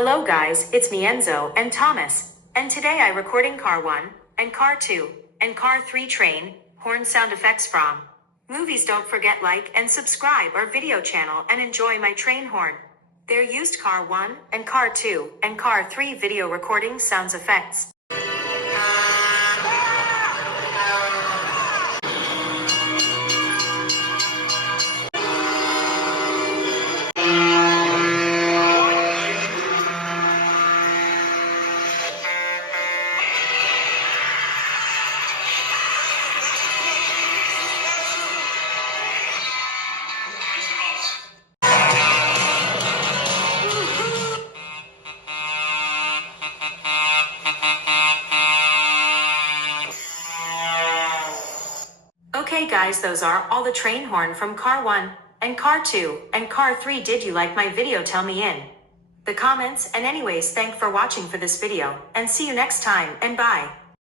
Hello guys, it's me Enzo and Thomas, and today I recording Car 1, and Car 2, and Car 3 train, horn sound effects from movies. Don't forget like and subscribe our video channel and enjoy my train horn. They're used Car 1, and Car 2, and Car 3 video recording sounds effects. Okay guys, those are all the train horn from Car 1, and Car 2, and Car 3. Did you like my video? Tell me in the comments, and anyways, thank for watching for this video, and see you next time, and bye.